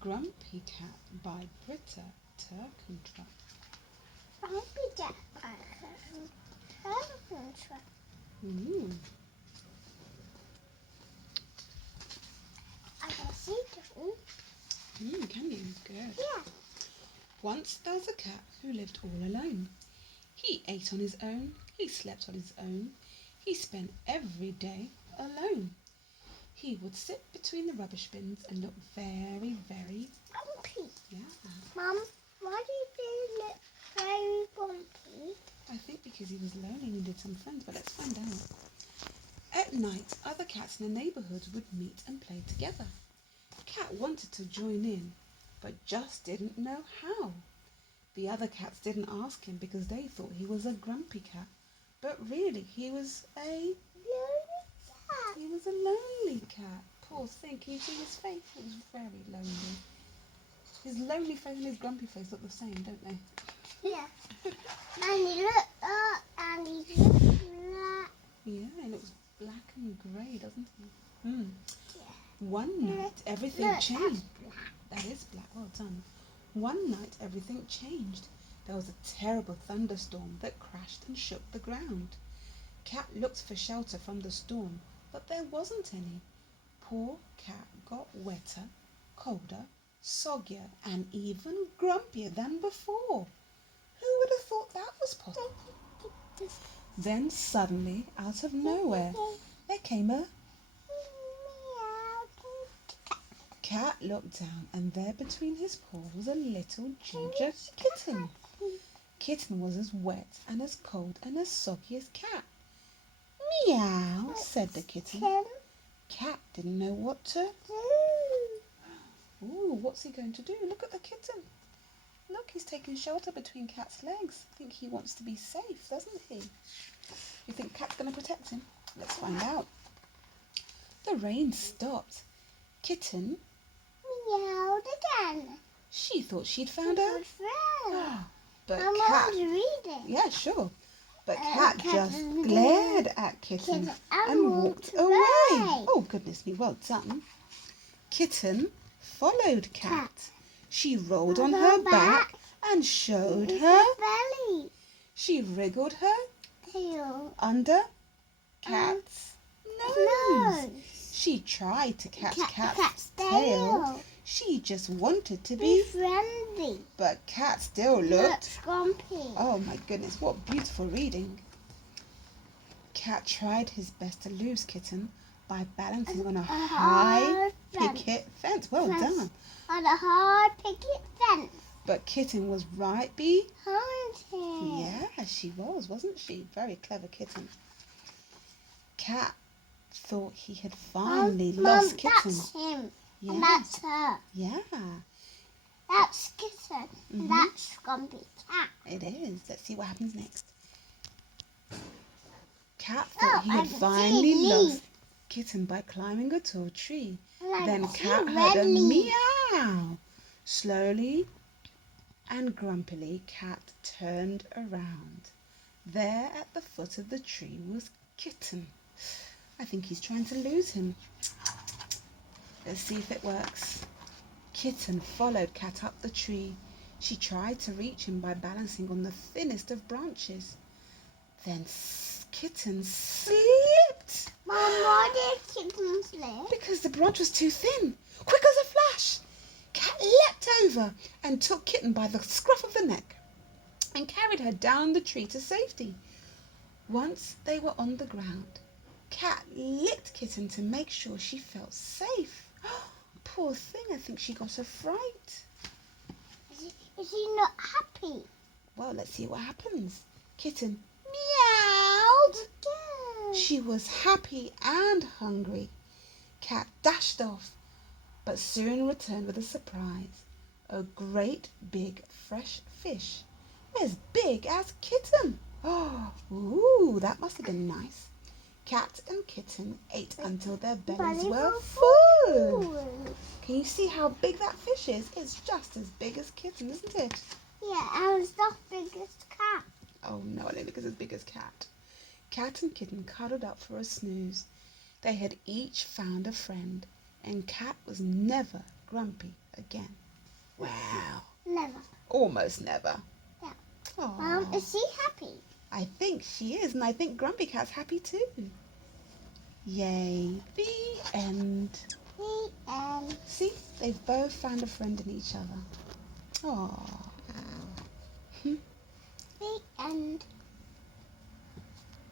Grumpy Cat by Britta Teckentrup. Grumpy Cat by Teckentrup. I can see them. Can you? Good. Yeah. Once there was a cat who lived all alone. He ate on his own, he slept on his own, he spent every day alone. He would sit between the rubbish bins and look very, very grumpy. Yeah. Mum, why do you feel look very grumpy? I think because he was lonely and needed some friends, but let's find out. At night, other cats in the neighbourhood would meet and play together. Cat wanted to join in, but just didn't know how. The other cats didn't ask him because they thought he was a grumpy cat, but really he was a lonely cat. He was a lonely cat. Poor thing. Can you see his face? It was very lonely. His lonely face and his grumpy face look the same, don't they? Yeah. And he looked up and he looked black. Yeah, he looks black and grey, doesn't he? Yeah. One night everything changed. That is black. Well done. One night everything changed. There was a terrible thunderstorm that crashed and shook the ground. Cat looked for shelter from the storm, but there wasn't any. Poor Cat got wetter, colder, soggier, and even grumpier than before. Who would have thought that was possible? Then suddenly, out of nowhere, there came a Cat looked down, and there between his paws was a little ginger kitten. Kitten was as wet and as cold and as soggy as Cat. Meow, said the kitten. Cat didn't know what to do. Ooh, what's he going to do? Look at the kitten. Look, he's taking shelter between Cat's legs. I think he wants to be safe, doesn't he? You think Cat's going to protect him? Let's find out. The rain stopped. Kitten meowed again. She thought she'd found a good friend. But I Cat, want to read it. Yeah, sure. But Cat just glared at Kitten and walked away. Oh, goodness me, well done. Kitten followed Cat. She rolled on her back and showed her belly. She wriggled her tail under Cat's nose. She tried to catch Cat's tail. She just wanted to be friendly. But Cat still looked grumpy. Oh my goodness, what beautiful reading. Cat tried his best to lose Kitten by balancing on a high picket fence. Well done. On a hard picket fence. But Kitten was right behind him. Yeah, she was, wasn't she? Very clever Kitten. Cat thought he had finally lost Kitten. That's him. Yeah. And that's her. Yeah. That's Kitten. And that's Grumpy Cat. It is. Let's see what happens next. Cat thought he had finally lost Kitten by climbing a tall tree. Then Cat heard a meow. Slowly and grumpily, Cat turned around. There at the foot of the tree was Kitten. I think he's trying to lose him. Let's see if it works. Kitten followed Cat up the tree. She tried to reach him by balancing on the thinnest of branches. Then Kitten slipped. Mom, why did Kitten slip? Because the branch was too thin. Quick as a flash, Cat leapt over and took Kitten by the scruff of the neck and carried her down the tree to safety. Once they were on the ground, Cat licked Kitten to make sure she felt safe. Poor thing, I think she got a fright. Is she not happy? Well, let's see what happens. Kitten meowed. She was happy and hungry. Cat dashed off, but soon returned with a surprise. A great big fresh fish, as big as Kitten. Oh, ooh, that must have been nice. Cat and Kitten ate until their bellies were full. Can you see how big that fish is? It's just as big as Kitten, isn't it? Yeah, and it's not big as Cat. Oh no, I don't think it's as big as Cat. Cat and Kitten cuddled up for a snooze. They had each found a friend, and Cat was never grumpy again? Wow. Never. Almost never. Yeah. Aww. Is she happy? I think she is, and I think Grumpy Cat's happy too. Yay. The end. The end. See, they've both found a friend in each other. Aww. The end.